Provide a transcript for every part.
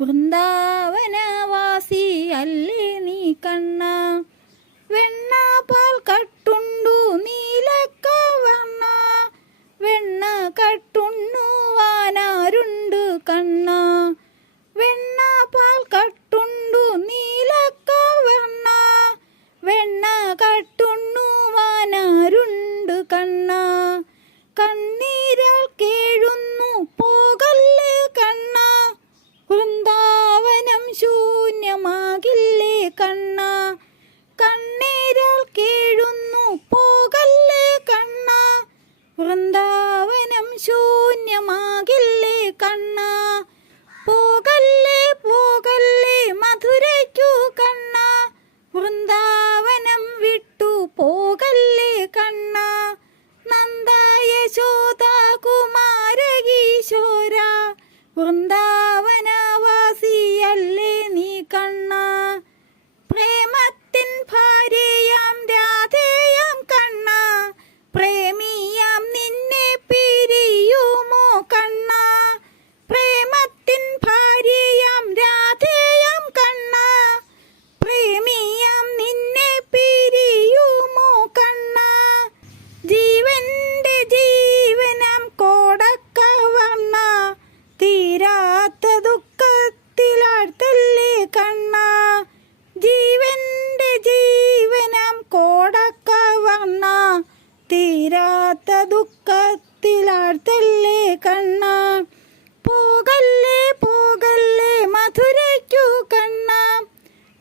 വൃന്ദാവനവാസി അല്ലേ നീ കണ്ണ. വെണ്ണ പാൽ കട്ടുണ്ടു നീലക്കവർണ്ണ, വെണ്ണ കട്ടുണ്ണുവാനാരുണ്ട് കണ്ണ. വെണ്ണ പാൽ കട്ടുണ്ടു നീലക്കവർണ്ണ, വെണ്ണ കട്ടുണ്ണുവാനാരുണ്ട് കണ്ണ. കണ്ണീരാൽ കേഴുന്നു പോകല്ലേ കണ്ണ, വൃന്ദാവനം ശൂന്യമാകില്ലേ കണ്ണ. കണ്ണീരാൽ കേഴുന്നു പോകല്ലേ കണ്ണ, വൃന്ദാവനം ശൂന്യമാകില്ലേ കണ്ണ. പോകല്ലേ പോകല്ലേ മധുരയ്ക്കു കണ്ണ, വൃന്ദാവനം വിട്ടു പോകല്ലേ കണ്ണ. നന്ദ യശോദ കുമാര കിശോര, വൃന്ദാവനവാസിയല്ലേ നീ കണ്ണ. പ്രേമത്തിൻ ഭാര്യയാം രാധേയാം കണ്ണ, പ്രേമിയാം നിന്നെ പിരിയുമോ കണ്ണ. പ്രേമത്തിൻ ഭാര്യയാം രാധേയാം കണ്ണ, പ്രേമിയാം നിന്നെ പിരിയുമോ കണ്ണ. ജീവന്റെ ജീവനാം കോടക്കവർണ്ണ, തീരാത്ത ദുഃഖത്തിലാഴ്ത്തല്ലേ കണ്ണ. ജീവന്റെ ജീവനാം കോടക്കവർണ്ണ, തീരാത്ത ദുഃഖത്തിലാഴ്ത്തല്ലേ കണ്ണ. പോകല്ലേ പോകല്ലേ മധുരയ്ക്കു കണ്ണ,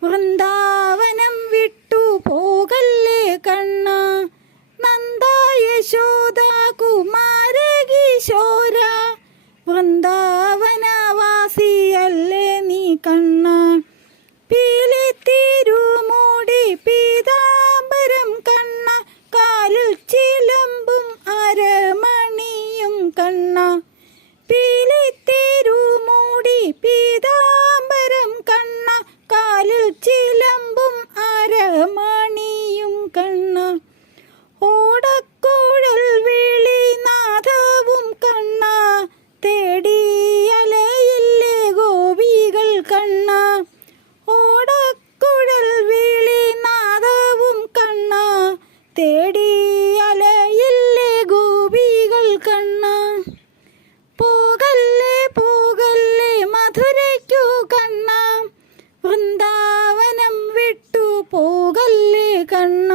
വൃന്ദാവനം വിട്ടു പോകല്ലേ കണ്ണ. നന്ദ യശോദ കുമാര കിശോര, വൃന്ദാവനവാസിയല്ലേ നീ കണ്ണ. പീലിത്തിരുമൂടി പീതാംബരം കണ്ണ, കാലിൽ ചിലമ്പും അരമണിയും കണ്ണ. പീലിത്തിരുമൂടി പീതാംബരം കണ്ണ, കാലിൽ ചിലമ്പും അരമണിയും കണ്ണ. ഓടക്കുഴൽ വിളിനാദവും കണ്ണ, തേടിയലയില്ലേ ഗോപികൾ കണ്ണ. ഓടക്കുഴൽ വിളിനാദവും കണ്ണ, തേടിയലയില്ലേ ഗോപികൾ കണ്ണ. പോകല്ലേ പോകല്ലേ മധുരയ്ക്കു കണ്ണ, വൃന്ദാവനം വിട്ടു പോകല്ലേ കണ്ണ.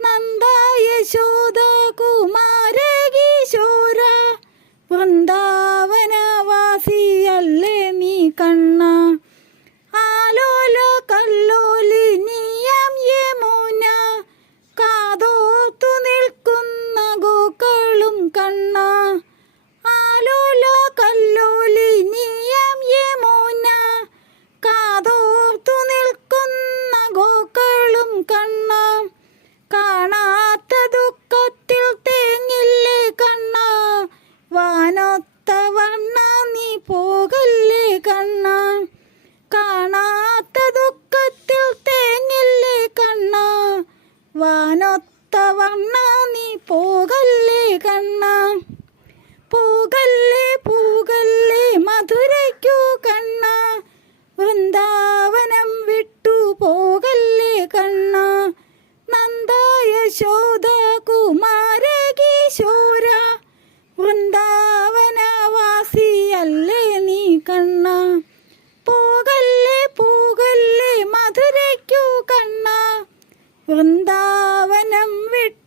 നന്ദ യശോദ കുമാര കിശോര, വൃന്ദാവനവാസിയല്ലേ നീ കണ്ണ. ആലോല കല്ലോലിനിയാം യമുന, കാതോർത്തു നിൽക്കുന്ന ഗോക്കളും കണ്ണ. ആലോല കല്ലോലിനിയാം യമുന, കാതോർത്തു നിൽക്കുന്ന ഗോക്കളും കണ്ണ. കാണാത്ത ദുഃഖത്തിൽ തേങ്ങില്ലേ കണ്ണ, വാനൊത്ത വണ്ണ നീ പോകല്ലേ കണ്ണ. കാണാത്ത ദുഃഖത്തിൽ തേങ്ങില്ലേ കണ്ണ, വാനൊത്ത വണ്ണ നീ പോകല്ലേ കണ്ണ. പോകല്ലേ പോകല്ലേ മധുരയ്ക്കു കണ്ണ, വൃന്ദാവനം വിട്ടു പോകല്ലേ കണ്ണ. നന്ദ യശോദ കുമാര കിശോര, വൃന്ദാവനവാസിയല്ലേ നീ കണ്ണ. പോകല്ലേ പോകല്ലേ മധുരയ്ക്കു കണ്ണ, വൃന്ദാവനം വിട്ടു